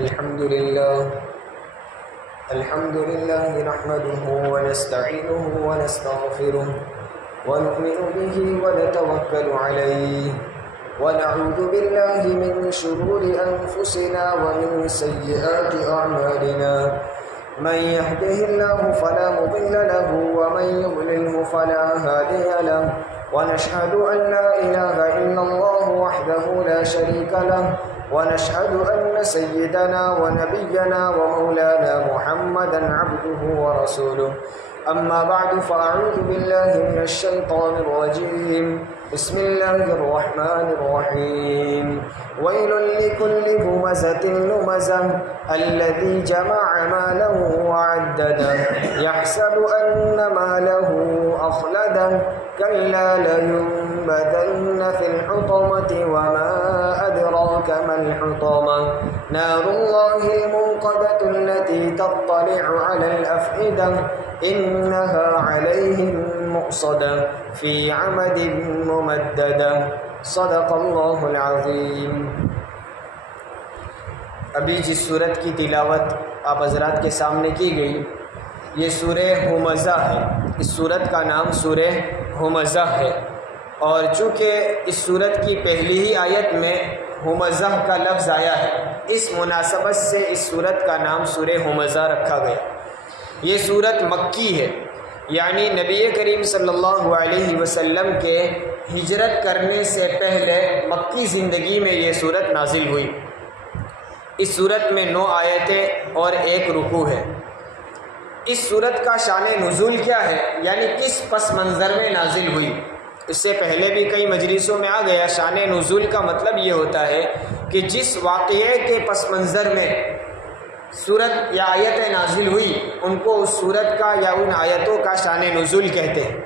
الحمد لله نحمده ونستعينه ونستغفره ونؤمن به ونتوكل عليه ونعوذ بالله من شرور أنفسنا ومن سيئات أعمالنا من يهده الله فلا مضل له ومن يضلله فلا هادي له ونشهد أن لا إله إلا الله وحده لا شريك له ونشهد أن سيدنا ونبينا ومولانا محمدا عبده ورسوله أما بعد فأعوذ بالله من الشيطان الرجيم بسم الله الرحمن الرحيم ويل لكل همزة لمزة الذي جمع ماله وعدده يحسب أن ماله أخلده كلا لينبذن في الحطمة وما أدراك ما الحطمة نار الله الموقدة التي تطلع على الأفئدة إنها عليهم مؤصدة في عمد ممددة صدق اللہ العظیم۔ ابھی جس صورت کی تلاوت آپ حضرات کے سامنے کی گئی یہ سورہ ہمزہ ہے۔ اس صورت کا نام سورہ ہمزہ ہے، اور چونکہ اس صورت کی پہلی ہی آیت میں ہمزہ کا لفظ آیا ہے اس مناسبت سے اس صورت کا نام سورہ ہمزہ رکھا گیا۔ یہ صورت مکی ہے، یعنی نبی کریم صلی اللہ علیہ وسلم کے ہجرت کرنے سے پہلے مکی زندگی میں یہ صورت نازل ہوئی۔ اس صورت میں 9 آیتیں اور 1 رکوع ہے۔ اس صورت کا شان نزول کیا ہے، یعنی کس پس منظر میں نازل ہوئی؟ اس سے پہلے بھی کئی مجلسوں میں آ گیا۔ شان نزول کا مطلب یہ ہوتا ہے کہ جس واقعے کے پس منظر میں صورت یا آیتیں نازل ہوئی ان کو اس صورت کا یا ان آیتوں کا شان نزول کہتے ہیں۔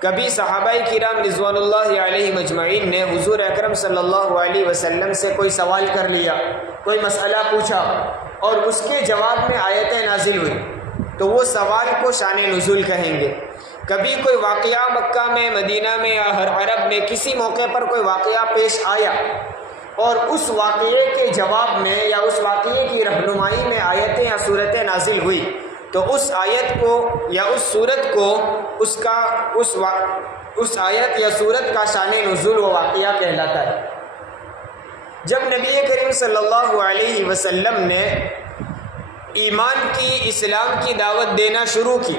کبھی صحابہ کرام رضوان اللہ علیہ مجمعین نے حضور اکرم صلی اللہ علیہ وسلم سے کوئی سوال کر لیا، کوئی مسئلہ پوچھا اور اس کے جواب میں آیتیں نازل ہوئی تو وہ سوال کو شان نزول کہیں گے۔ کبھی کوئی واقعہ مکہ میں، مدینہ میں یا ہر عرب میں کسی موقع پر کوئی واقعہ پیش آیا اور اس واقعے کے جواب میں یا اس واقعے کی رہنمائی میں آیتیں یا صورتیں نازل ہوئی تو اس آیت کو یا اس صورت کو اس آیت یا صورت کا شان نزول و واقعہ کہلاتا ہے۔ جب نبی کریم صلی اللہ علیہ وسلم نے ایمان کی، اسلام کی دعوت دینا شروع کی،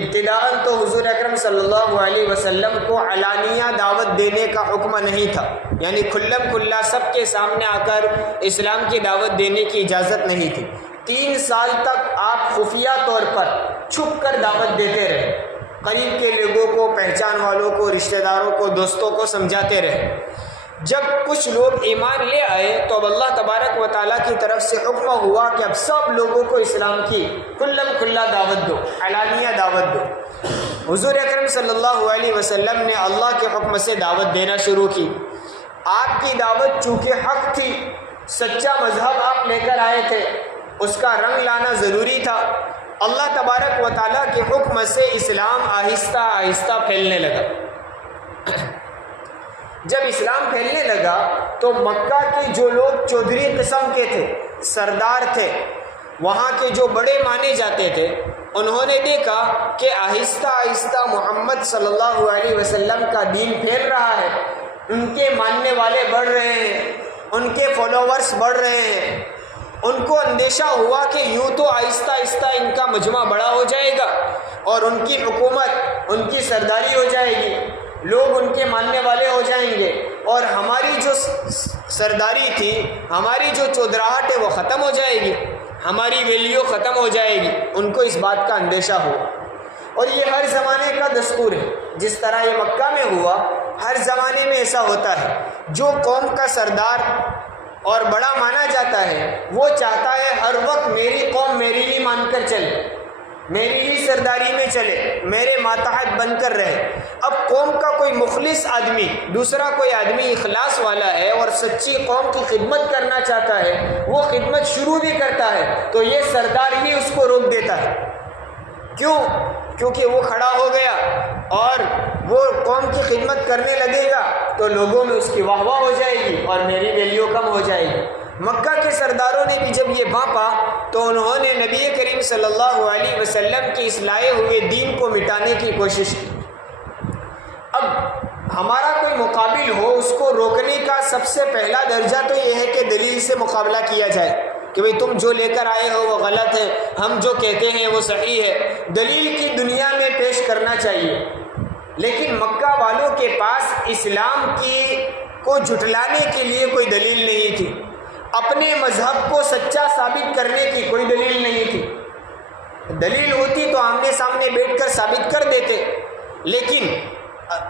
ابتداءً تو حضور اکرم صلی اللہ علیہ وسلم کو علانیہ دعوت دینے کا حکم نہیں تھا، یعنی کھلم کھلا سب کے سامنے آ کر اسلام کی دعوت دینے کی اجازت نہیں تھی۔ 3 سال تک آپ خفیہ طور پر چھپ کر دعوت دیتے رہے، قریب کے لوگوں کو، پہچان والوں کو، رشتہ داروں کو، دوستوں کو سمجھاتے رہے۔ جب کچھ لوگ ایمان لے آئے تو اب اللہ تبارک و تعالیٰ کی طرف سے حکم ہوا کہ اب سب لوگوں کو اسلام کی کھلم کھلا دعوت دو، علانیہ دعوت دو۔ حضور اکرم صلی اللہ علیہ وسلم نے اللہ کے حکم سے دعوت دینا شروع کی۔ آپ کی دعوت چونکہ حق تھی، سچا مذہب آپ لے کر آئے تھے، اس کا رنگ لانا ضروری تھا۔ اللہ تبارک و تعالیٰ کے حکم سے اسلام آہستہ آہستہ پھیلنے لگا۔ جب اسلام پھیلنے لگا تو مکہ کے جو لوگ چودھری قسم کے تھے، سردار تھے، وہاں کے جو بڑے مانے جاتے تھے، انہوں نے دیکھا کہ آہستہ آہستہ محمد صلی اللہ علیہ وسلم کا دین پھیل رہا ہے، ان کے ماننے والے بڑھ رہے ہیں، ان کے فالوورز بڑھ رہے ہیں۔ ان کو اندیشہ ہوا کہ یوں تو آہستہ آہستہ ان کا مجمع بڑا ہو جائے گا اور ان کی حکومت، ان کی سرداری ہو جائے گی، لوگ ان کے ماننے والے ہو جائیں گے اور ہماری جو سرداری تھی، ہماری جو چودراہٹ ہے وہ ختم ہو جائے گی، ہماری ویلیو ختم ہو جائے گی۔ ان کو اس بات کا اندیشہ ہوا، اور یہ ہر زمانے کا دستور ہے۔ جس طرح یہ مکہ میں ہوا، ہر زمانے میں ایسا ہوتا ہے۔ جو قوم کا سردار اور بڑا مانا جاتا ہے وہ چاہتا ہے ہر وقت میری قوم میری ہی مان کر چلے، میری ہی سرداری میں چلے، میرے ماتحت بن کر رہے۔ اب قوم کا کوئی مخلص آدمی، دوسرا کوئی آدمی اخلاص والا ہے اور سچی قوم کی خدمت کرنا چاہتا ہے، وہ خدمت شروع بھی کرتا ہے تو یہ سردار ہی اس کو روک دیتا ہے۔ کیوں؟ کیونکہ وہ کھڑا ہو گیا اور وہ قوم کی خدمت کرنے لگے گا تو لوگوں میں اس کی واہ واہ ہو جائے گی اور میری ویلیو کم ہو جائے گی۔ مکہ کے سرداروں نے بھی جب یہ بھانپا تو انہوں نے نبی کریم صلی اللہ علیہ وسلم کے اس لائے ہوئے دین کو مٹانے کی کوشش کی۔ اب ہمارا کوئی مقابل ہو، اس کو روکنے کا سب سے پہلا درجہ تو یہ ہے کہ دلیل سے مقابلہ کیا جائے کہ بھئی تم جو لے کر آئے ہو وہ غلط ہے، ہم جو کہتے ہیں وہ صحیح ہے، دلیل کی دنیا میں پیش کرنا چاہیے۔ لیکن مکہ والوں کے پاس اسلام کو جھٹلانے کے لیے کوئی دلیل نہیں تھی، اپنے مذہب کو سچا ثابت کرنے کی کوئی دلیل نہیں تھی۔ دلیل ہوتی تو آمنے سامنے بیٹھ کر ثابت کر دیتے، لیکن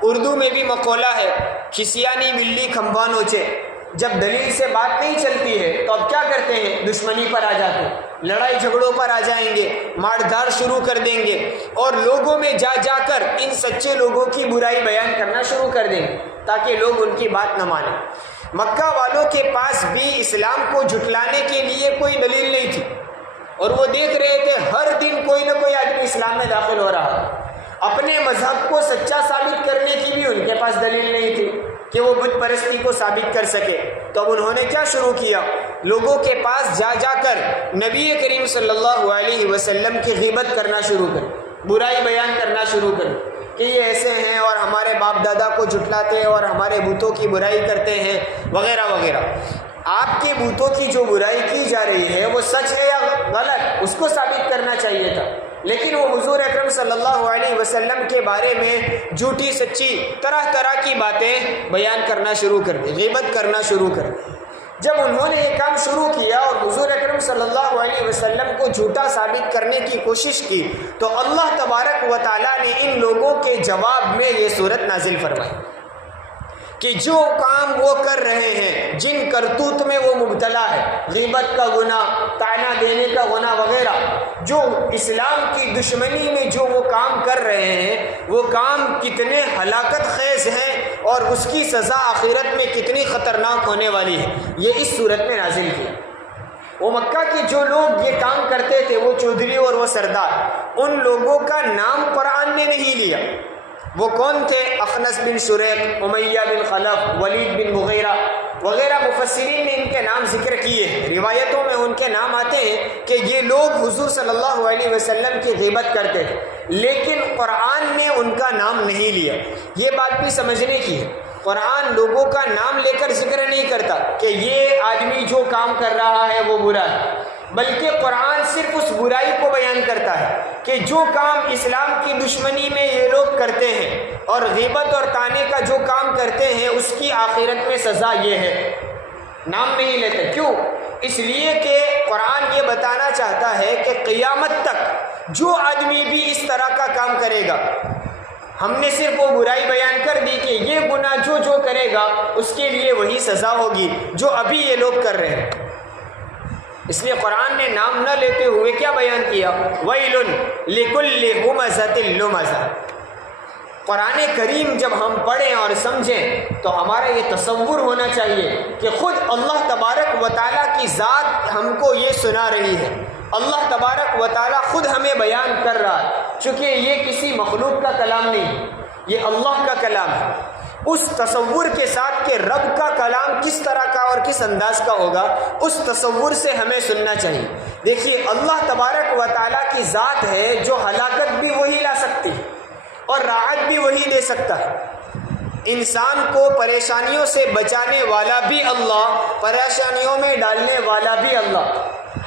اردو میں بھی مقولہ ہے، کھسیانی بلی کھمبا نوچے۔ جب دلیل سے بات نہیں چلتی ہے تو اب کیا کرتے ہیں؟ دشمنی پر آ جاتے ہیں، لڑائی جھگڑوں پر آ جائیں گے، مار دھار شروع کر دیں گے اور لوگوں میں جا جا کر ان سچے لوگوں کی برائی بیان کرنا شروع کر دیں گے تاکہ لوگ ان کی بات نہ مانیں۔ مکہ والوں کے پاس بھی اسلام کو جھٹلانے کے لیے کوئی دلیل نہیں تھی، اور وہ دیکھ رہے تھے ہر دن کوئی نہ کوئی آدمی اسلام میں داخل ہو رہا ہے۔ اپنے مذہب کو سچا ثابت کرنے کی بھی ان کے پاس دلیل نہیں تھی کہ وہ بت پرستی کو ثابت کر سکے، تو اب انہوں نے کیا شروع کیا؟ لوگوں کے پاس جا جا کر نبی کریم صلی اللہ علیہ وسلم کی غیبت کرنا شروع کر، برائی بیان کرنا شروع کر کہ یہ ایسے ہیں اور ہمارے باپ دادا کو جھٹلاتے ہیں اور ہمارے بتوں کی برائی کرتے ہیں وغیرہ وغیرہ۔ آپ کے بتوں کی جو برائی کی جا رہی ہے وہ سچ ہے یا غلط، اس کو ثابت کرنا چاہیے تھا، لیکن وہ حضور اکرم صلی اللہ علیہ وسلم کے بارے میں جھوٹی سچی طرح طرح کی باتیں بیان کرنا شروع کر دی، غیبت کرنا شروع کر دی۔ جب انہوں نے یہ کام شروع کیا اور حضور اکرم صلی اللہ علیہ وسلم کو جھوٹا ثابت کرنے کی کوشش کی تو اللہ تبارک و تعالیٰ نے ان لوگوں کے جواب میں یہ صورت نازل فرمائی کہ جو کام وہ کر رہے ہیں، جن کرتوت میں وہ مبتلا ہے، غیبت کا گناہ، طعنہ دینے کا گناہ وغیرہ، جو اسلام کی دشمنی میں جو وہ کام کر رہے ہیں، وہ کام کتنے ہلاکت خیز ہیں اور اس کی سزا آخرت میں کتنی خطرناک ہونے والی ہے، یہ اس صورت میں نازل کی۔ وہ مکہ کے جو لوگ یہ کام کرتے تھے، وہ چودھری اور وہ سردار، ان لوگوں کا نام قرآن نے نہیں لیا۔ وہ کون تھے؟ اخنس بن شریق، امیہ بن خلف، ولید بن مغیرہ وغیرہ مفسرین نے ان کے نام ذکر کیے ہیں، روایتوں میں ان کے نام آتے ہیں کہ یہ لوگ حضور صلی اللہ علیہ وسلم کی غیبت کرتے تھے، لیکن قرآن نے ان کا نام نہیں لیا۔ یہ بات بھی سمجھنے کی ہے، قرآن لوگوں کا نام لے کر ذکر نہیں کرتا کہ یہ آدمی جو کام کر رہا ہے وہ برا ہے، بلکہ قرآن صرف اس برائی کو بیان کرتا ہے کہ جو کام اسلام کی دشمنی میں یہ لوگ کرتے ہیں اور غیبت اور طعنے کا جو کام کرتے ہیں اس کی آخرت میں سزا یہ ہے۔ نام نہیں لیتے، کیوں؟ اس لیے کہ قرآن یہ بتانا چاہتا ہے کہ قیامت تک جو آدمی بھی اس طرح کا کام کرے گا، ہم نے صرف وہ برائی بیان کر دی کہ یہ گناہ جو کرے گا اس کے لیے وہی سزا ہوگی جو ابھی یہ لوگ کر رہے ہیں۔ اس لیے قرآن نے نام نہ لیتے ہوئے کیا بیان کیا؟ ویل لکل ہمزۃ لمزہ۔ قرآن کریم جب ہم پڑھیں اور سمجھیں تو ہمارا یہ تصور ہونا چاہیے کہ خود اللہ تبارک و تعالیٰ کی ذات ہم کو یہ سنا رہی ہے، اللہ تبارک و تعالیٰ خود ہمیں بیان کر رہا ہے، چونکہ یہ کسی مخلوق کا کلام نہیں، یہ اللہ کا کلام ہے۔ اس تصور کے ساتھ کہ رب کا کلام کس طرح کا اور کس انداز کا ہوگا، اس تصور سے ہمیں سننا چاہیے۔ دیکھیے اللہ تبارک و تعالیٰ کی ذات ہے جو ہلاکت بھی وہی لا سکتی ہے اور راحت بھی وہی دے سکتا ہے۔ انسان کو پریشانیوں سے بچانے والا بھی اللہ، پریشانیوں میں ڈالنے والا بھی اللہ،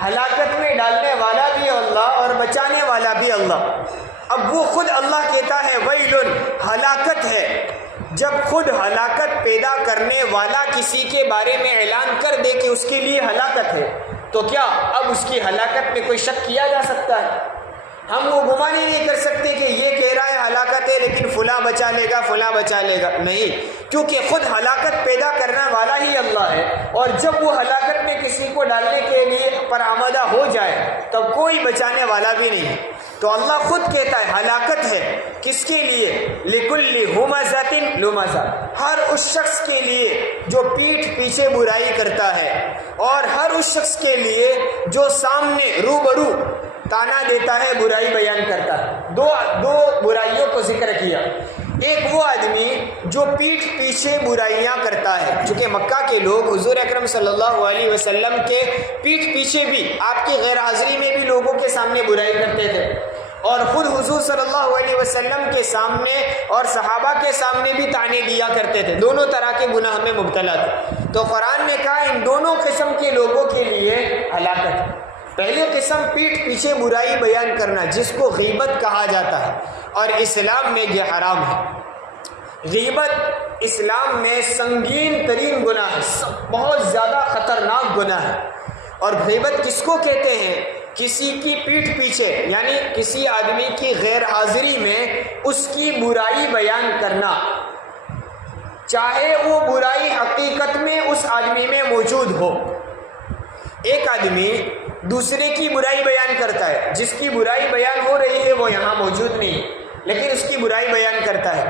ہلاکت میں ڈالنے والا بھی اللہ اور بچانے والا بھی اللہ۔ اب وہ خود اللہ کہتا ہے ویل، ہلاکت ہے۔ جب خود ہلاکت پیدا کرنے والا کسی کے بارے میں اعلان کر دے کہ اس کے لیے ہلاکت ہے تو کیا اب اس کی ہلاکت میں کوئی شک کیا جا سکتا ہے؟ ہم وہ گمان ہی نہیں کر سکتے کہ یہ کہہ رہا ہے ہلاکت ہے لیکن فلاں بچا لے گا، فلاں بچا لے گا، نہیں، کیونکہ خود ہلاکت پیدا کرنے والا ہی اللہ ہے، اور جب وہ ہلاکت میں کسی کو ڈالنے کے لیے پر آمادہ ہو جائے تب کوئی بچانے والا بھی نہیں ہے۔ تو اللہ خود کہتا ہے ہلاکت ہے کس کے لیے؟ لکل ہمزۃ لمزہ، ہر اس شخص کے لیے جو پیٹھ پیچھے برائی کرتا ہے، اور ہر اس شخص کے لیے جو سامنے روبرو طعنہ دیتا ہے، برائی بیان کرتا ہے۔ دو برائیوں کو ذکر کیا، ایک وہ آدمی جو پیٹھ پیچھے برائیاں کرتا ہے، چونکہ مکہ کے لوگ حضور اکرم صلی اللہ علیہ وسلم کے پیٹھ پیچھے بھی، آپ کی غیر حاضری میں بھی لوگوں کے سامنے برائی کرتے تھے، اور خود حضور صلی اللہ علیہ وسلم کے سامنے اور صحابہ کے سامنے بھی طعنے دیا کرتے تھے، دونوں طرح کے گناہ میں مبتلا تھے۔ تو قرآن نے کہا ان دونوں قسم کے لوگوں کے لیے ہلاکت۔ پہلی قسم پیٹھ پیچھے برائی بیان کرنا، جس کو غیبت کہا جاتا ہے، اور اسلام میں یہ حرام ہے۔ غیبت اسلام میں سنگین ترین گناہ ہے، بہت زیادہ خطرناک گناہ ہے۔ اور غیبت کس کو کہتے ہیں؟ کسی کی پیٹھ پیچھے، یعنی کسی آدمی کی غیر حاضری میں اس کی برائی بیان کرنا، چاہے وہ برائی حقیقت میں اس آدمی میں موجود ہو۔ ایک آدمی دوسرے کی برائی بیان کرتا ہے، جس کی برائی بیان ہو رہی ہے وہ یہاں موجود نہیں، لیکن اس کی برائی بیان کرتا ہے۔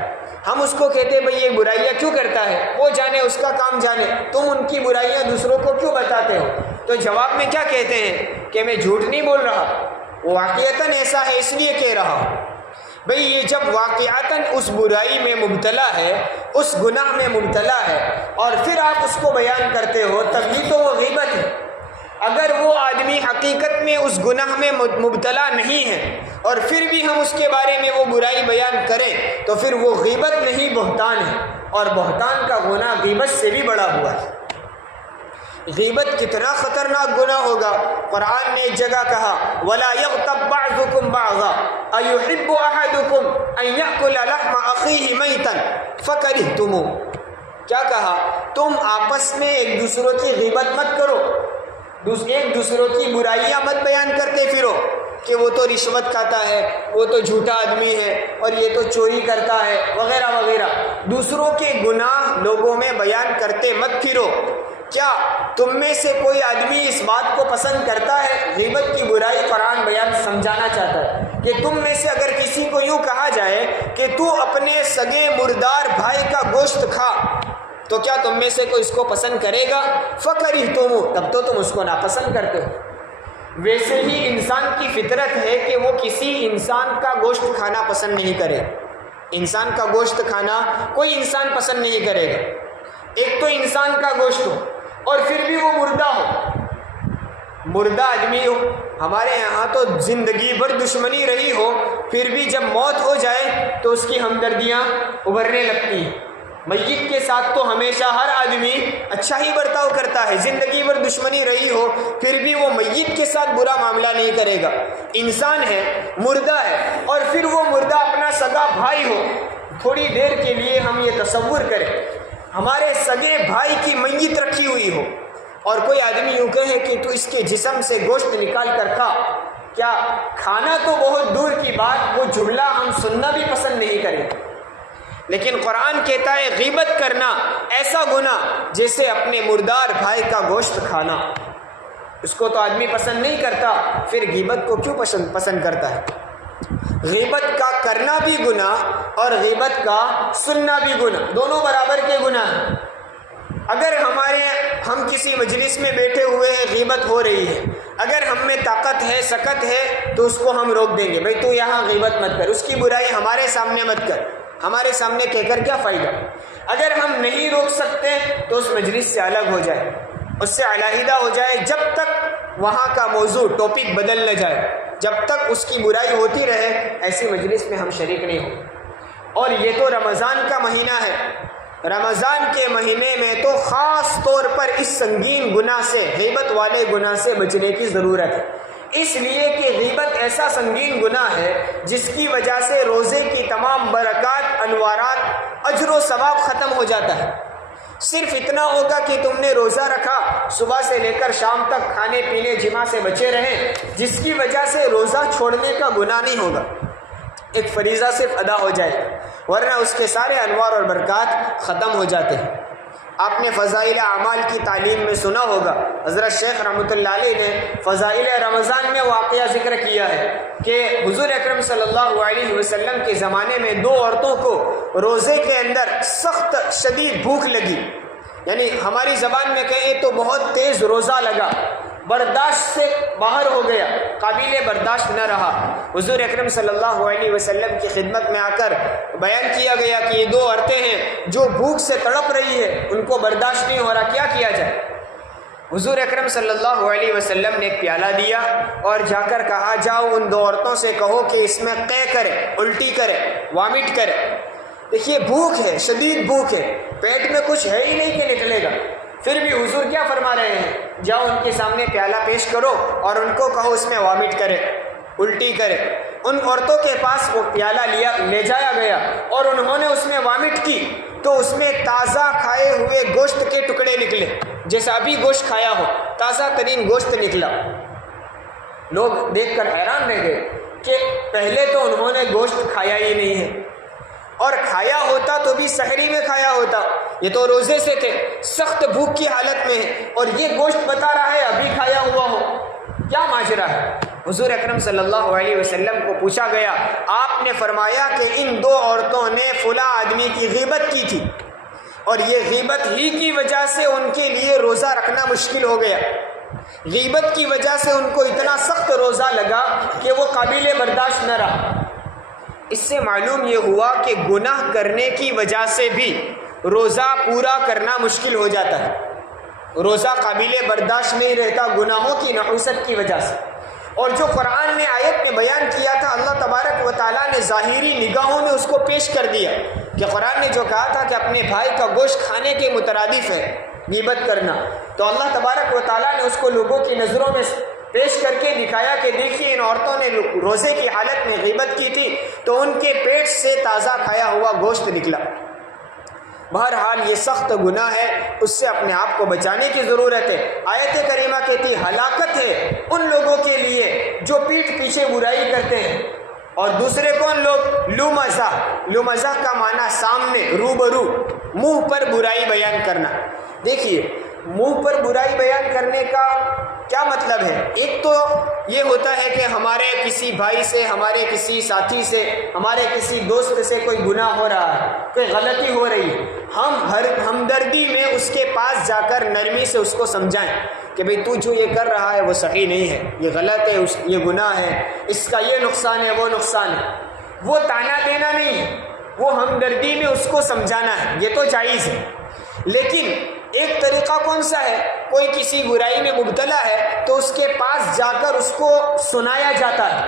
ہم اس کو کہتے ہیں بھئی یہ برائیاں کیوں کرتا ہے، وہ جانے، اس کا کام جانے، تم ان کی برائیاں دوسروں کو کیوں بتاتے ہو؟ تو جواب میں کیا کہتے ہیں کہ میں جھوٹ نہیں بول رہا، وہ واقعتاً ایسا ہے اس لیے کہہ رہا ہوں۔ بھئی یہ جب واقعتاً اس برائی میں مبتلا ہے، اس گناہ میں مبتلا ہے، اور پھر آپ اس کو بیان کرتے ہو، تبھی تو وہ غیبت ہے۔ اگر وہ آدمی حقیقت میں اس گناہ میں مبتلا نہیں ہے اور پھر بھی ہم اس کے بارے میں وہ برائی بیان کریں تو پھر وہ غیبت نہیں، بہتان ہے، اور بہتان کا گناہ غیبت سے بھی بڑا ہوا ہے۔ غیبت کتنا خطرناک گناہ ہوگا، قرآن نے ایک جگہ کہا وَلَا يَغْتَبْ بَعْضُكُمْ بَعْضًا أَيُحِبُّ أَحَدُكُمْ أَن يَأْكُلَ لَحْمَ أَخِيهِ مَيْتًا فَكَرِهْتُمُوهُ، کیا کہا؟ تم آپس میں ایک دوسروں کی غیبت مت کرو، ایک دوسروں کی برائیاں مت بیان کرتے پھرو کہ وہ تو رشوت کھاتا ہے، وہ تو جھوٹا آدمی ہے، اور یہ تو چوری کرتا ہے، وغیرہ وغیرہ۔ دوسروں کے گناہ لوگوں میں بیان کرتے مت پھرو۔ کیا تم میں سے کوئی آدمی اس بات کو پسند کرتا ہے؟ غیبت کی برائی قرآن بیان سمجھانا چاہتا ہے کہ تم میں سے اگر کسی کو یوں کہا جائے کہ تو اپنے سگے مردار بھائی کا گوشت کھا، تو کیا تم میں سے کوئی اس کو پسند کرے گا؟ فَكَرِهْتُمُوهُ، تب تو تم اس کو ناپسند کرتے ہو۔ ویسے ہی انسان کی فطرت ہے کہ وہ کسی انسان کا گوشت کھانا پسند نہیں کرے۔ انسان کا گوشت کھانا کوئی انسان پسند نہیں کرے گا۔ ایک تو انسان کا گوشت ہو اور پھر بھی وہ مردہ ہو، مردہ آدمی ہو۔ ہمارے یہاں تو زندگی بھر دشمنی رہی ہو، پھر بھی جب موت ہو جائے تو اس کی ہمدردیاں ابھرنے لگتی ہیں۔ میت کے ساتھ تو ہمیشہ ہر آدمی اچھا ہی برتاؤ کرتا ہے، زندگی بھر دشمنی رہی ہو پھر بھی وہ میت کے ساتھ برا معاملہ نہیں کرے گا۔ انسان ہے، مردہ ہے، اور پھر وہ مردہ اپنا سگا بھائی ہو۔ تھوڑی دیر کے لیے ہم یہ تصور کریں، ہمارے سگے بھائی کی میت رکھی ہوئی ہو اور کوئی آدمی یوں کہے کہ تو اس کے جسم سے گوشت نکال کر کھا، کیا کھانا تو بہت دور کی بات، وہ جملہ ہم سننا بھی پسند نہیں کریں۔ لیکن قرآن کہتا ہے غیبت کرنا ایسا گناہ جیسے اپنے مردار بھائی کا گوشت کھانا، اس کو تو آدمی پسند نہیں کرتا، پھر غیبت کو کیوں پسند کرتا ہے؟ غیبت کا کرنا بھی گناہ اور غیبت کا سننا بھی گناہ، دونوں برابر کے گناہ ہیں۔ اگر ہم کسی مجلس میں بیٹھے ہوئے ہیں، غیبت ہو رہی ہے، اگر ہم میں طاقت ہے، سکت ہے، تو اس کو ہم روک دیں گے، بھئی تو یہاں غیبت مت کر، اس کی برائی ہمارے سامنے مت کر، ہمارے سامنے کہہ کر کیا فائدہ؟ اگر ہم نہیں روک سکتے تو اس مجلس سے الگ ہو جائے، اس سے علیحدہ ہو جائے، جب تک وہاں کا موضوع ٹاپک بدل نہ جائے، جب تک اس کی برائی ہوتی رہے، ایسی مجلس میں ہم شریک نہیں ہوں۔ اور یہ تو رمضان کا مہینہ ہے، رمضان کے مہینے میں تو خاص طور پر اس سنگین گناہ سے، غیبت والے گناہ سے بچنے کی ضرورت ہے، اس لیے کہ غیبت ایسا سنگین گناہ ہے جس کی وجہ سے روزے کی تمام برکات، انوارات، اجر و ثواب ختم ہو جاتا ہے۔ صرف اتنا ہوگا کہ تم نے روزہ رکھا، صبح سے لے کر شام تک کھانے پینے جماع سے بچے رہیں، جس کی وجہ سے روزہ چھوڑنے کا گناہ نہیں ہوگا، ایک فریضہ صرف ادا ہو جائے گا، ورنہ اس کے سارے انوار اور برکات ختم ہو جاتے ہیں۔ آپ نے فضائل اعمال کی تعلیم میں سنا ہوگا، حضرت شیخ رحمۃ اللہ علیہ نے فضائل رمضان میں واقعہ ذکر کیا ہے کہ حضور اکرم صلی اللہ علیہ وسلم کے زمانے میں دو عورتوں کو روزے کے اندر سخت شدید بھوک لگی، یعنی ہماری زبان میں کہیں تو بہت تیز روزہ لگا، برداشت سے باہر ہو گیا، قابل برداشت نہ رہا۔ حضور اکرم صلی اللہ علیہ وسلم کی خدمت میں آ کر بیان کیا گیا کہ یہ 2 عورتیں ہیں جو بھوک سے تڑپ رہی ہے، ان کو برداشت نہیں ہو رہا، کیا کیا جائے؟ حضور اکرم صلی اللہ علیہ وسلم نے ایک پیالہ دیا اور جا کر کہا جاؤ ان 2 عورتوں سے کہو کہ اس میں قے کرے، الٹی کرے، وامٹ کرے۔ دیکھیے بھوک ہے، شدید بھوک ہے، پیٹ میں کچھ ہے ہی نہیں کہ نکلے گا، پھر بھی حضور کیا فرما رہے ہیں؟ جاؤ ان کے سامنے پیالہ پیش کرو اور ان کو کہو اس میں وامٹ کرے، الٹی کرے۔ ان عورتوں کے پاس وہ پیالہ لے جایا گیا اور انہوں نے اس میں وامٹ کی تو اس میں تازہ کھائے ہوئے گوشت کے ٹکڑے نکلے، جیسا ابھی گوشت کھایا ہو، تازہ ترین گوشت نکلا۔ لوگ دیکھ کر حیران رہ گئے کہ پہلے تو انہوں نے گوشت کھایا ہی نہیں ہے، اور کھایا ہوتا تو بھی سحری میں کھایا ہوتا، یہ تو روزے سے تھے، سخت بھوک کی حالت میں ہے، اور یہ گوشت بتا رہا ہے ابھی کھایا ہوا ہو، کیا ماجرا ہے؟ حضور اکرم صلی اللہ علیہ وسلم کو پوچھا گیا، آپ نے فرمایا کہ ان 2 عورتوں نے فلاں آدمی کی غیبت کی تھی اور یہ غیبت ہی کی وجہ سے ان کے لیے روزہ رکھنا مشکل ہو گیا، غیبت کی وجہ سے ان کو اتنا سخت روزہ لگا کہ وہ قابل برداشت نہ رہا۔ اس سے معلوم یہ ہوا کہ گناہ کرنے کی وجہ سے بھی روزہ پورا کرنا مشکل ہو جاتا ہے، روزہ قابل برداشت نہیں رہتا گناہوں کی نحوست کی وجہ سے۔ اور جو قرآن نے آیت میں بیان کیا تھا، اللہ تبارک و تعالیٰ نے ظاہری نگاہوں میں اس کو پیش کر دیا کہ قرآن نے جو کہا تھا کہ اپنے بھائی کا گوشت کھانے کے مترادف ہے غیبت کرنا، تو اللہ تبارک و تعالیٰ نے اس کو لوگوں کی نظروں میں پیش کر کے دکھایا کہ دیکھیے ان عورتوں نے روزے کی حالت میں غیبت کی تھی تو ان کے پیٹ سے تازہ کھایا ہوا گوشت نکلا۔ بہرحال یہ سخت گناہ ہے، اس سے اپنے آپ کو بچانے کی ضرورت ہے۔ آیت کریمہ کہتی ہلاکت ہے ان لوگوں کے لیے جو پیٹھ پیچھے برائی کرتے ہیں۔ اور دوسرے کون لوگ؟ لمزہ کا معنی سامنے، روبرو، منہ پر برائی بیان کرنا۔ دیکھیے منہ پر برائی بیان کرنے کا کیا مطلب ہے؟ ایک تو یہ ہوتا ہے کہ ہمارے کسی بھائی سے، ہمارے کسی ساتھی سے، ہمارے کسی دوست سے کوئی گناہ ہو رہا ہے، کوئی غلطی ہو رہی ہے، ہم ہر ہمدردی میں اس کے پاس جا کر نرمی سے اس کو سمجھائیں کہ بھئی تو جو یہ کر رہا ہے وہ صحیح نہیں ہے، یہ غلط ہے، یہ گناہ ہے، اس کا یہ نقصان ہے، وہ نقصان ہے۔ وہ طعنہ دینا نہیں ہے، وہ ہمدردی میں اس کو سمجھانا ہے، یہ تو جائز ہے۔ لیکن ایک طریقہ کون سا ہے؟ کوئی کسی برائی میں مبتلا ہے تو اس کے پاس جا کر اس کو سنایا جاتا ہے،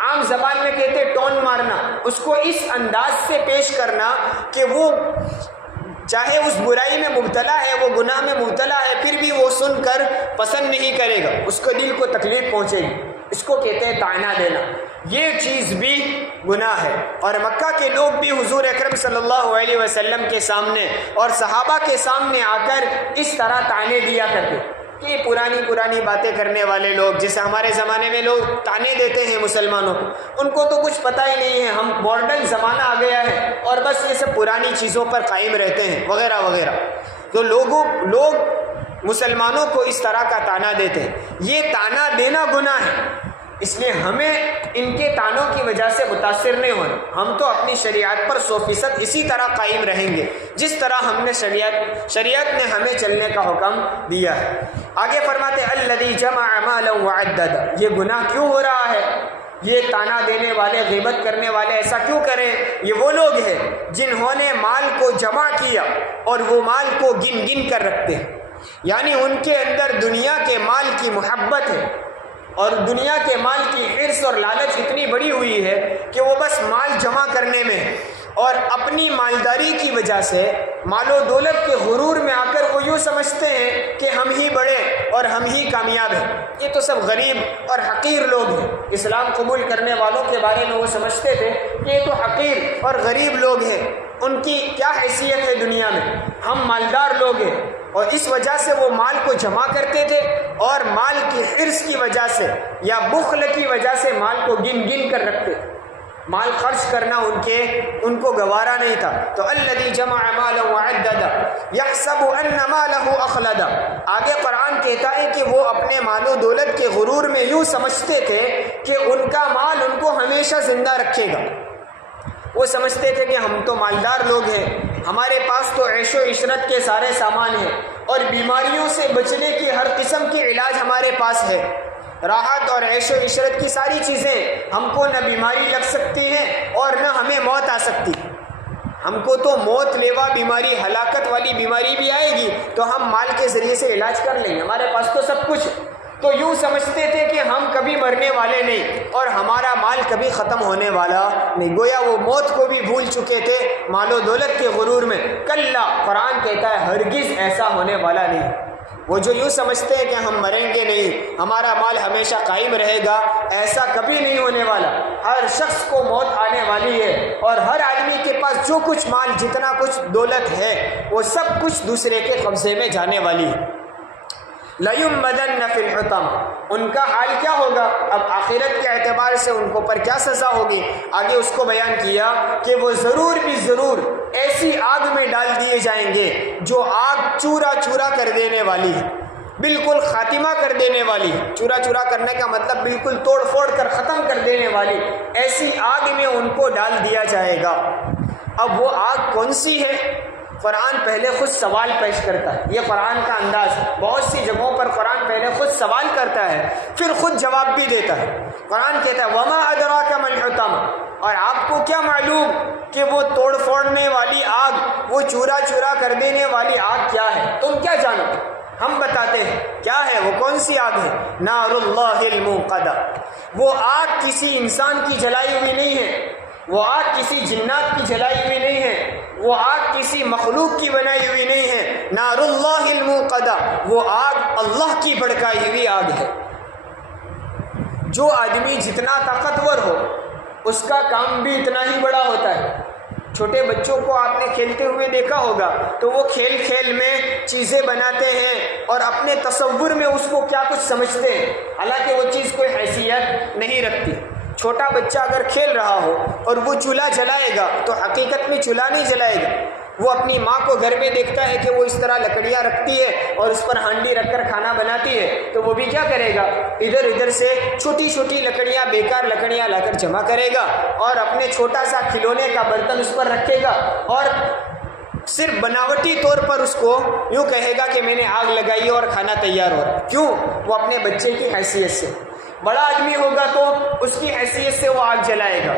عام زبان میں کہتے ٹون مارنا، اس کو اس انداز سے پیش کرنا کہ وہ چاہے اس برائی میں مبتلا ہے، وہ گناہ میں مبتلا ہے، پھر بھی وہ سن کر پسند نہیں کرے گا، اس کو دل کو تکلیف پہنچے گی، اس کو کہتے ہیں طعنہ دینا۔ یہ چیز بھی گناہ ہے۔ اور مکہ کے لوگ بھی حضور اکرم صلی اللہ علیہ وسلم کے سامنے اور صحابہ کے سامنے آ کر اس طرح طعنے دیا کرتے کہ یہ پرانی باتیں کرنے والے لوگ، جیسے ہمارے زمانے میں لوگ طعنے دیتے ہیں مسلمانوں کو، ان کو تو کچھ پتہ ہی نہیں ہے، ہم ماڈرن زمانہ آ گیا ہے اور بس یہ سب پرانی چیزوں پر قائم رہتے ہیں وغیرہ وغیرہ۔ تو لوگ مسلمانوں کو اس طرح کا طعنہ دیتے ہیں، یہ طعنہ دینا گناہ ہے۔ اس لیے ہمیں ان کے طعنوں کی وجہ سے متاثر نہیں ہونا، ہم تو اپنی شریعت پر 100% اسی طرح قائم رہیں گے جس طرح ہم نے شریعت نے ہمیں چلنے کا حکم دیا ہے۔ آگے فرماتے الذی جمع مالا وعدد، یہ گناہ کیوں ہو رہا ہے؟ یہ طعنہ دینے والے، غیبت کرنے والے ایسا کیوں کریں؟ یہ وہ لوگ ہیں جنہوں نے مال کو جمع کیا اور وہ مال کو گن گن کر رکھتے ہیں، یعنی ان کے اندر دنیا کے مال کی محبت ہے اور دنیا کے مال کی حرص اور لالچ اتنی بڑی ہوئی ہے کہ وہ بس مال جمع کرنے میں اور اپنی مالداری کی وجہ سے، مال و دولت کے غرور میں آ کر وہ یوں سمجھتے ہیں کہ ہم ہی بڑے اور ہم ہی کامیاب ہیں۔ یہ تو سب غریب اور حقیر لوگ ہیں۔ اسلام قبول کرنے والوں کے بارے میں وہ سمجھتے تھے کہ یہ تو حقیر اور غریب لوگ ہیں، ان کی کیا حیثیت ہے دنیا میں، ہم مالدار لوگ ہیں۔ اور اس وجہ سے وہ مال کو جمع کرتے تھے اور مال کی حرص کی وجہ سے یا بخل کی وجہ سے مال کو گن گن کر رکھتے تھے، مال خرچ کرنا ان کو گوارا نہیں تھا۔ تو الذی جمع مالا وعدد یحسب ان مالہ اخلد، آگے قرآن کہتا ہے کہ وہ اپنے مال و دولت کے غرور میں یوں سمجھتے تھے کہ ان کا مال ان کو ہمیشہ زندہ رکھے گا۔ وہ سمجھتے تھے کہ ہم تو مالدار لوگ ہیں، ہمارے پاس تو عیش و عشرت کے سارے سامان ہیں اور بیماریوں سے بچنے کی ہر قسم کی علاج ہمارے پاس ہے. راحت اور عیش و عشرت کی ساری چیزیں، ہم کو نہ بیماری لگ سکتی ہیں اور نہ ہمیں موت آ سکتی. ہم کو تو موت لیوا بیماری، ہلاکت والی بیماری بھی آئے گی تو ہم مال کے ذریعے سے علاج کر لیں گے، ہمارے پاس تو سب کچھ. تو یوں سمجھتے تھے کہ ہم کبھی مرنے والے نہیں اور ہمارا مال کبھی ختم ہونے والا نہیں. گویا وہ موت کو بھی بھول چکے تھے مال و دولت کے غرور میں. کلا، قرآن کہتا ہے ہرگز ایسا ہونے والا نہیں. وہ جو یوں سمجھتے ہیں کہ ہم مریں گے نہیں، ہمارا مال ہمیشہ قائم رہے گا، ایسا کبھی نہیں ہونے والا. ہر شخص کو موت آنے والی ہے اور ہر آدمی کے پاس جو کچھ مال، جتنا کچھ دولت ہے، وہ سب کچھ دوسرے کے قبضے میں جانے والی ہے. لَيُنبَذَنَّ فِي الْحُطَمِ، ان کا حال کیا ہوگا؟ اب آخرت کے اعتبار سے ان کو پر کیا سزا ہوگی آگے اس کو بیان کیا کہ وہ ضرور بھی ضرور ایسی آگ میں ڈال دیے جائیں گے جو آگ چورا چورا کر دینے والی ہے، بالکل خاتمہ کر دینے والی ہے. چورا چورا کرنے کا مطلب بالکل توڑ پھوڑ کر ختم کر دینے والی ایسی آگ میں ان کو ڈال دیا جائے گا. اب وہ آگ کون سی ہے؟ قرآن پہلے خود سوال پیش کرتا ہے. یہ قرآن کا انداز ہے. بہت سی جگہوں پر قرآن پہلے خود سوال کرتا ہے پھر خود جواب بھی دیتا ہے. قرآن کہتا ہے وما ادراک ما الحطمہ، اور آپ کو کیا معلوم کہ وہ توڑ پھوڑنے والی آگ، وہ چورا چورا کر دینے والی آگ کیا ہے؟ تم کیا جانو؟ ہم بتاتے ہیں کیا ہے. وہ کون سی آگ ہے؟ نار اللہ الموقدہ. وہ آگ کسی انسان کی جلائی ہوئی نہیں ہے، وہ آگ کسی جنات کی جلائی ہوئی نہیں ہے، وہ آگ کسی مخلوق کی بنائی ہوئی نہیں ہے. نار اللہ الموقدہ، وہ آگ اللہ کی بھڑکائی ہوئی آگ ہے. جو آدمی جتنا طاقتور ہو اس کا کام بھی اتنا ہی بڑا ہوتا ہے. چھوٹے بچوں کو آپ نے کھیلتے ہوئے دیکھا ہوگا تو وہ کھیل کھیل میں چیزیں بناتے ہیں اور اپنے تصور میں اس کو کیا کچھ سمجھتے ہیں، حالانکہ وہ چیز کوئی حیثیت نہیں رکھتی. چھوٹا بچہ اگر کھیل رہا ہو اور وہ چولہا جلائے گا تو حقیقت میں چولہا نہیں جلائے گا. وہ اپنی ماں کو گھر میں دیکھتا ہے کہ وہ اس طرح لکڑیاں رکھتی ہے اور اس پر ہانڈی رکھ کر کھانا بناتی ہے تو وہ بھی کیا کرے گا؟ ادھر ادھر سے چھوٹی چھوٹی لکڑیاں، بیکار لکڑیاں لا کر جمع کرے گا اور اپنے چھوٹا سا کھلونے کا برتن اس پر رکھے گا اور صرف بناوٹی طور پر اس کو یوں کہے گا کہ میں نے آگ لگائی اور کھانا تیار ہو رہا. کیوں؟ وہ اپنے بچے کی حیثیت سے. بڑا آدمی ہوگا تو اس کی حیثیت سے وہ آگ جلائے گا.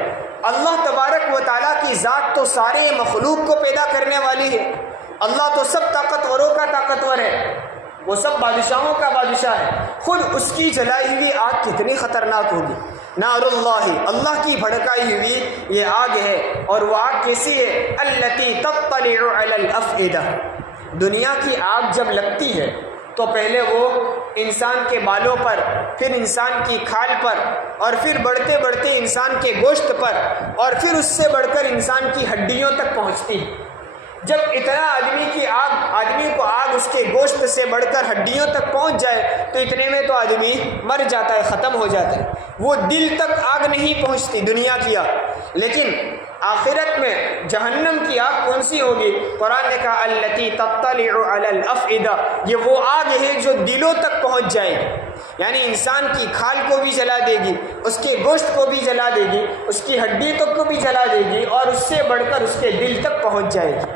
اللہ تبارک و تعالیٰ کی ذات تو سارے مخلوق کو پیدا کرنے والی ہے. اللہ تو سب طاقتوروں کا طاقتور ہے، وہ سب بادشاہوں کا بادشاہ ہے. خود اس کی جلائی ہوئی آگ کتنی خطرناک ہوگی. نار اللہ، اللہ کی بھڑکائی ہوئی یہ آگ ہے. اور وہ آگ کیسی ہے؟ التی تطلع علی الافئدہ. دنیا کی آگ جب لگتی ہے تو پہلے وہ انسان کے بالوں پر، پھر انسان کی کھال پر، اور پھر بڑھتے بڑھتے انسان کے گوشت پر، اور پھر اس سے بڑھ کر انسان کی ہڈیوں تک پہنچتی. جب اتنا آدمی کو آگ اس کے گوشت سے بڑھ کر ہڈیوں تک پہنچ جائے تو اتنے میں تو آدمی مر جاتا ہے، ختم ہو جاتا ہے. وہ دل تک آگ نہیں پہنچتی دنیا کی آگ. لیکن آخرت میں جہنم کی آگ کون سی ہوگی؟ قرآن نے کہا التی تطلع علی الافئدہ، یہ وہ آگ ہے جو دلوں تک پہنچ جائے گی. یعنی انسان کی کھال کو بھی جلا دے گی، اس کے گوشت کو بھی جلا دے گی، اس کی ہڈی تک کو بھی جلا دے گی، اور اس سے بڑھ کر اس کے دل تک پہنچ جائے گی.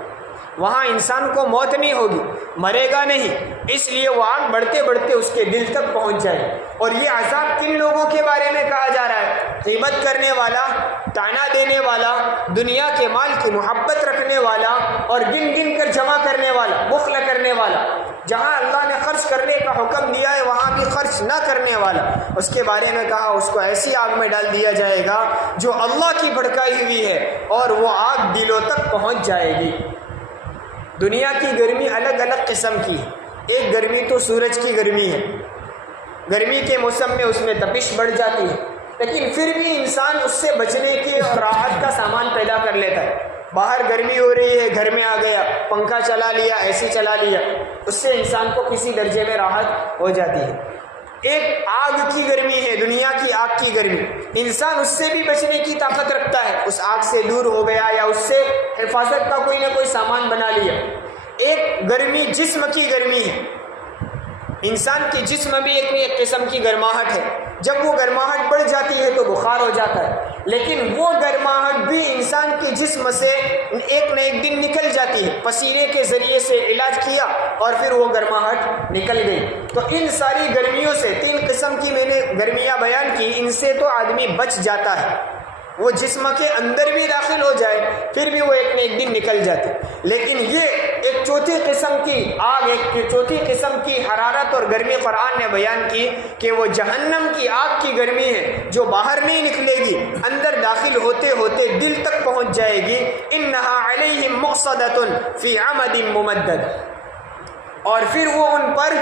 وہاں انسان کو موت نہیں ہوگی، مرے گا نہیں، اس لیے وہ آگ بڑھتے بڑھتے اس کے دل تک پہنچ جائے. اور یہ عذاب کن لوگوں کے بارے میں کہا جا رہا ہے؟ غیبت کرنے والا، تانا دینے والا، دنیا کے مال کی محبت رکھنے والا اور گن گن کر جمع کرنے والا، بخل کرنے والا. جہاں اللہ نے خرچ کرنے کا حکم دیا ہے وہاں بھی خرچ نہ کرنے والا، اس کے بارے میں کہا اس کو ایسی آگ میں ڈال دیا جائے گا جو اللہ کی بھڑکائی ہوئی ہے اور وہ آگ دلوں تک پہنچ جائے گی. دنیا کی گرمی الگ الگ قسم کی ہے. ایک گرمی تو سورج کی گرمی ہے، گرمی کے موسم میں اس میں تپش بڑھ جاتی ہے، لیکن پھر بھی انسان اس سے بچنے کی اور راحت کا سامان پیدا کر لیتا ہے. باہر گرمی ہو رہی ہے، گھر میں آ گیا، پنکھا چلا لیا، اے سی چلا لیا، اس سے انسان کو کسی درجے میں راحت ہو جاتی ہے. ایک آگ کی گرمی ہے، دنیا کی آگ کی گرمی، انسان اس سے بھی بچنے کی طاقت رکھتا ہے، اس آگ سے دور ہو گیا یا اس سے حفاظت کا کوئی نہ کوئی سامان بنا لیا. ایک گرمی جسم کی گرمی ہے، انسان کے جسم بھی ایک قسم کی گرماہٹ ہے، جب وہ گرماہٹ بڑھ جاتی ہے تو بخار ہو جاتا ہے، لیکن وہ گرماہٹ بھی انسان کے جسم سے ایک نہ ایک دن نکل جاتی ہے، پسینے کے ذریعے سے علاج کیا اور پھر وہ گرماہٹ نکل گئی۔ تو ان ساری گرمیوں سے 3 قسم کی میں نے گرمیاں بیان کی، ان سے تو آدمی بچ جاتا ہے، وہ جسم کے اندر بھی داخل ہو جائے پھر بھی وہ ایک نہ ایک دن نکل جاتے، لیکن یہ ایک چوتھی قسم کی آگ، ایک چوتھی قسم کی حرارت اور گرمی قرآن نے بیان کی کہ وہ جہنم کی آگ کی گرمی ہے جو باہر نہیں نکلے گی، اندر داخل ہوتے ہوتے دل تک پہنچ جائے گی۔ انہا علیہم مؤصدۃ فی عمد ممدد، اور پھر وہ ان پر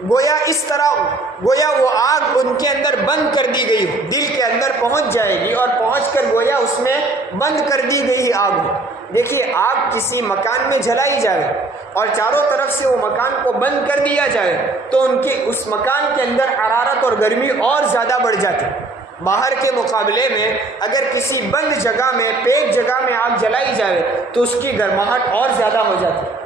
گویا اس طرح گویا وہ آگ ان کے اندر بند کر دی گئی ہو، دل کے اندر پہنچ جائے گی اور پہنچ کر گویا اس میں بند کر دی گئی آگ ہو۔ دیکھیے آگ کسی مکان میں جلائی جائے اور چاروں طرف سے وہ مکان کو بند کر دیا جائے تو ان کے اس مکان کے اندر حرارت اور گرمی اور زیادہ بڑھ جاتی۔ باہر کے مقابلے میں اگر کسی بند جگہ میں پیک جگہ میں آگ جلائی جائے تو اس کی گرماہٹ اور زیادہ ہو جاتی۔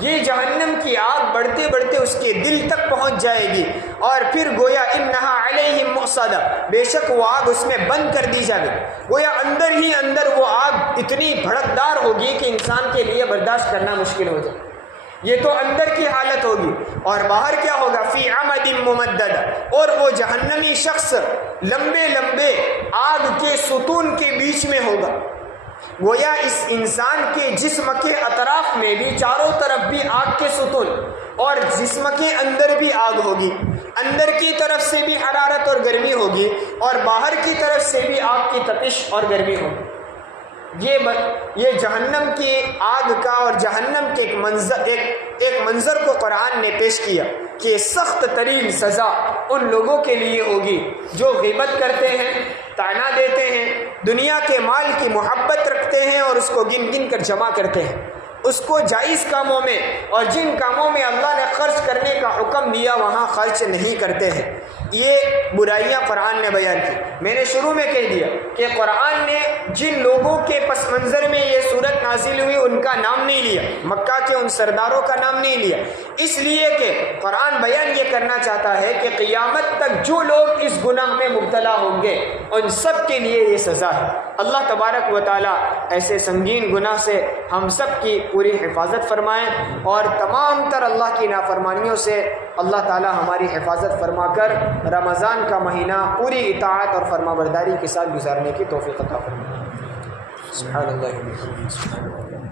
یہ جہنم کی آگ بڑھتے بڑھتے اس کے دل تک پہنچ جائے گی اور پھر گویا انہا علیہم مؤصدہ، بے شک وہ آگ اس میں بند کر دی جائے، گویا اندر ہی اندر وہ آگ اتنی بھڑکدار ہوگی کہ انسان کے لیے برداشت کرنا مشکل ہو جائے۔ یہ تو اندر کی حالت ہوگی، اور باہر کیا ہوگا؟ فی عمد ممدد، اور وہ جہنمی شخص لمبے لمبے آگ کے ستون کے بیچ میں ہوگا۔ گویا اس انسان کے جسم کے اطراف میں بھی چاروں طرف بھی آگ کے ستون، اور جسم کے اندر بھی آگ ہوگی، اندر کی طرف سے بھی حرارت اور گرمی ہوگی اور باہر کی طرف سے بھی آگ کی تپش اور گرمی ہوگی۔ یہ جہنم کی آگ کا اور جہنم کے ایک منظر کو قرآن نے پیش کیا کہ سخت ترین سزا ان لوگوں کے لیے ہوگی جو غیبت کرتے ہیں، طعنہ دیتے ہیں، دنیا کے مال کی محبت رکھتے ہیں اور اس کو گن گن کر جمع کرتے ہیں، اس کو جائز کاموں میں اور جن کاموں میں اللہ نے خرچ کرنے کا حکم دیا وہاں خرچ نہیں کرتے ہیں۔ یہ برائیاں قرآن نے بیان کی۔ میں نے شروع میں کہہ دیا کہ قرآن نے جن لوگوں کے پس منظر میں یہ صورت نازل ہوئی ان کا نام نہیں لیا، مکہ کے ان سرداروں کا نام نہیں لیا، اس لیے کہ قرآن بیان یہ کرنا چاہتا ہے کہ قیامت تک جو لوگ اس گناہ میں مبتلا ہوں گے ان سب کے لیے یہ سزا ہے۔ اللہ تبارک و تعالی ایسے سنگین گناہ سے ہم سب کی پوری حفاظت فرمائیں، اور تمام تر اللہ کی نافرمانیوں سے اللہ تعالی ہماری حفاظت فرما کر رمضان کا مہینہ پوری اطاعت اور فرما برداری کے ساتھ گزارنے کی توفیق عطا فرمائے۔ سبحان اللہ۔